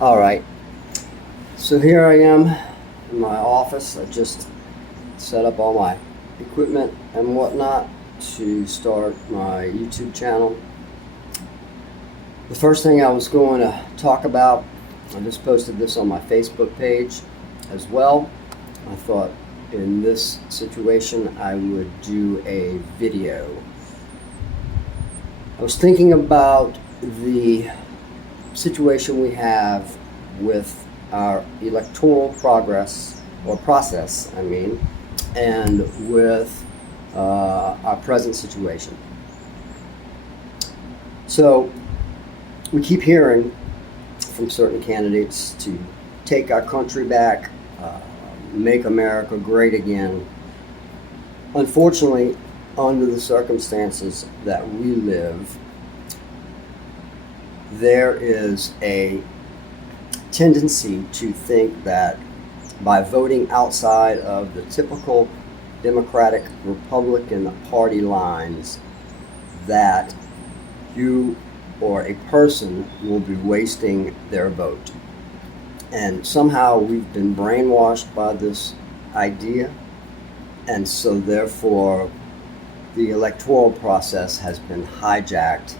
All right, so here I am in my office. I just set up all my equipment and whatnot to start my YouTube channel. The first thing I was going to talk about, I just posted this on my Facebook page as well. I thought in this situation I would do a video. I was thinking about the situation we have with our electoral progress or process, and with our present situation. So we keep hearing from certain candidates to take our country back, make America great again. Unfortunately, under the circumstances that we live, there is a tendency to think that by voting outside of the typical Democratic Republican Party lines, that you or a person will be wasting their vote. And somehow we've been brainwashed by this idea, and so therefore the electoral process has been hijacked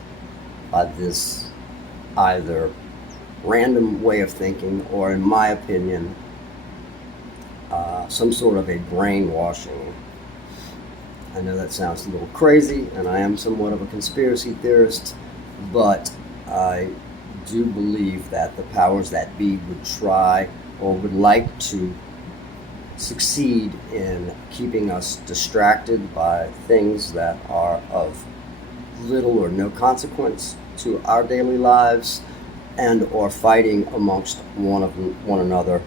by this either random way of thinking or, in my opinion, some sort of a brainwashing. I know that sounds a little crazy, and I am somewhat of a conspiracy theorist, but I do believe that the powers that be would try or would like to succeed in keeping us distracted by things that are of little or no consequence to our daily lives, and or fighting amongst one another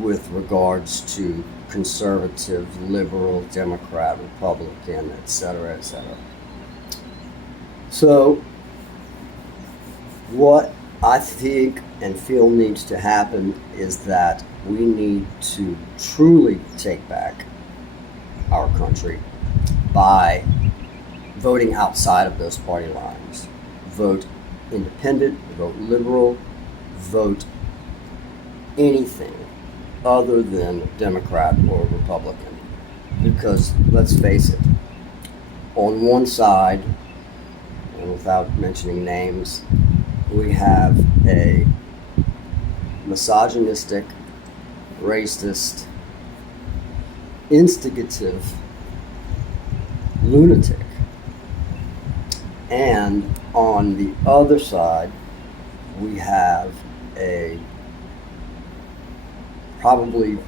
with regards to conservative, liberal, Democrat, Republican, etc., etc. So what I think and feel needs to happen is that we need to truly take back our country by voting outside of those party lines. Vote independent, vote liberal, vote anything other than Democrat or Republican. Because let's face it, on one side, and without mentioning names, we have a misogynistic, racist, instigative lunatic. And on the other side, we have a probably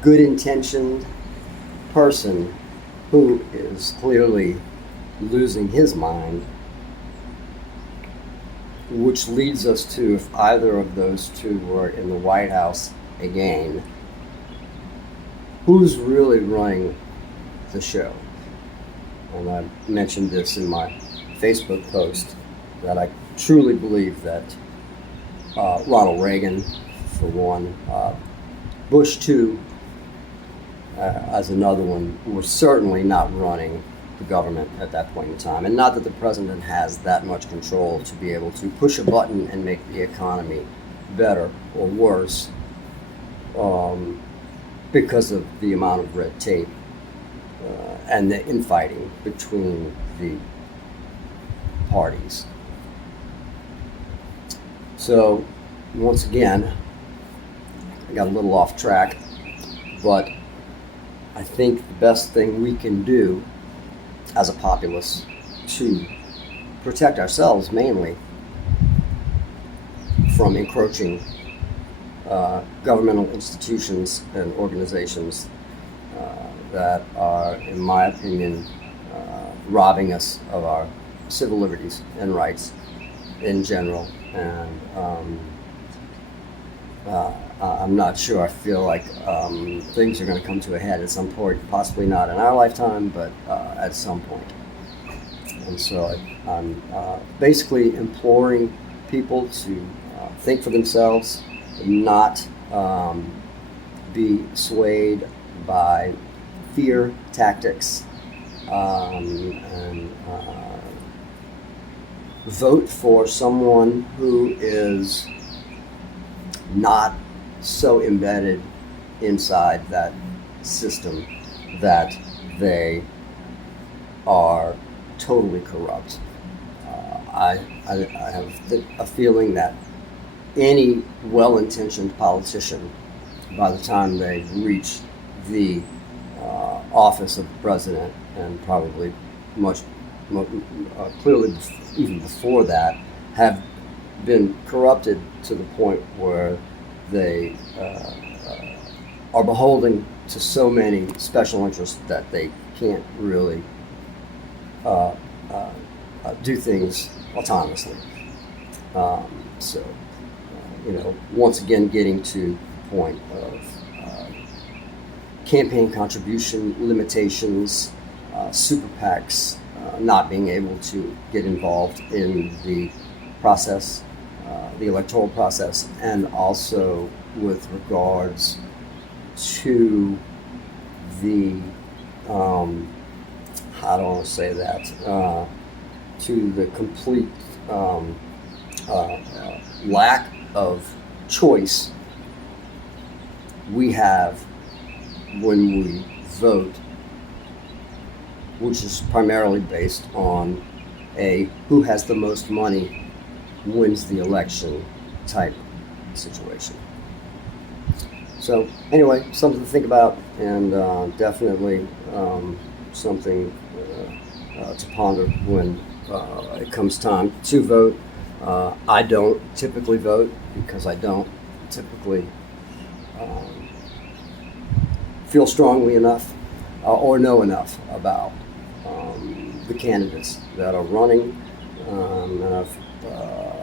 good-intentioned person who is clearly losing his mind, which leads us to, if either of those two were in the White House again, who's really running the show? And I mentioned this in my Facebook post, that I truly believe that Ronald Reagan, for one, Bush too, as another one, were certainly not running the government at that point in time. And not that the president has that much control to be able to push a button and make the economy better or worse, because of the amount of red tape and the infighting between the parties. So, once again, I got a little off track, but I think the best thing we can do as a populace to protect ourselves mainly from encroaching governmental institutions and organizations that are, in my opinion, robbing us of our civil liberties and rights in general. And I'm not sure. I feel like things are going to come to a head at some point, possibly not in our lifetime, but at some point. And so I'm basically imploring people to think for themselves, not be swayed by fear tactics, and vote for someone who is not so embedded inside that system that they are totally corrupt. I have a feeling that any well-intentioned politician, by the time they reach the office of president, and probably much clearly even before that, have been corrupted to the point where they are beholden to so many special interests that they can't really do things autonomously. Once again, getting to the point of campaign contribution limitations, super PACs not being able to get involved in the process, the electoral process, and also with regards to the, how do I want to say that, to the complete lack of choice we have when we vote, which is primarily based on a who has the most money wins the election type situation. So anyway, something to think about, and definitely something to ponder when it comes time to vote. I don't typically vote because I don't typically feel strongly enough or know enough about the candidates that are running. And I've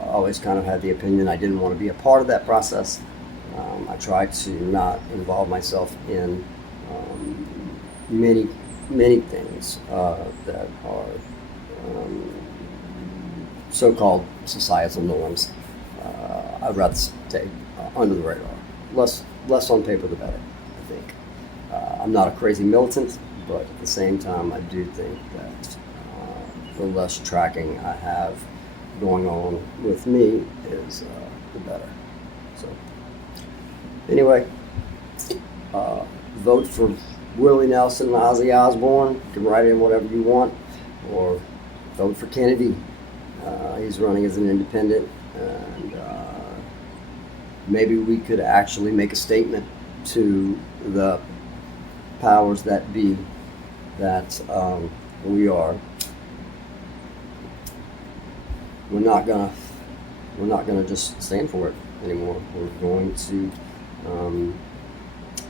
always kind of had the opinion I didn't want to be a part of that process. I try to not involve myself in many things that are so-called societal norms. I'd rather stay under the radar. Less on paper, the better, I think. I'm not a crazy militant, but at the same time, I do think that the less tracking I have going on with me is the better. So anyway, vote for Willie Nelson and Ozzy Osbourne. You can write in whatever you want, or vote for Kennedy. He's running as an independent, and maybe we could actually make a statement to the powers that be that we're not gonna just stand for it anymore. We're going to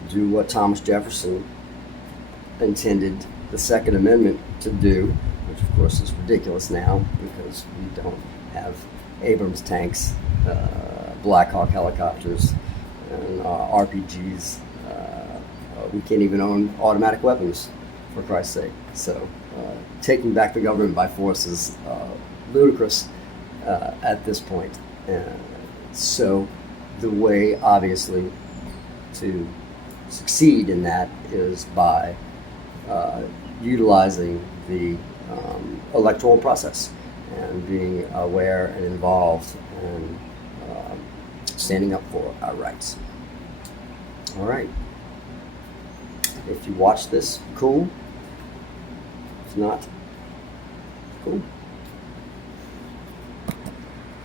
do what Thomas Jefferson intended the Second Amendment to do, which of course is ridiculous now because we don't have Abrams tanks, Black Hawk helicopters, and RPGs. We can't even own automatic weapons, for Christ's sake. So taking back the government by force is ludicrous at this point. So the way, obviously, to succeed in that is by utilizing the electoral process and being aware and involved and standing up for our rights. All right. If you watch this, cool. If not, cool.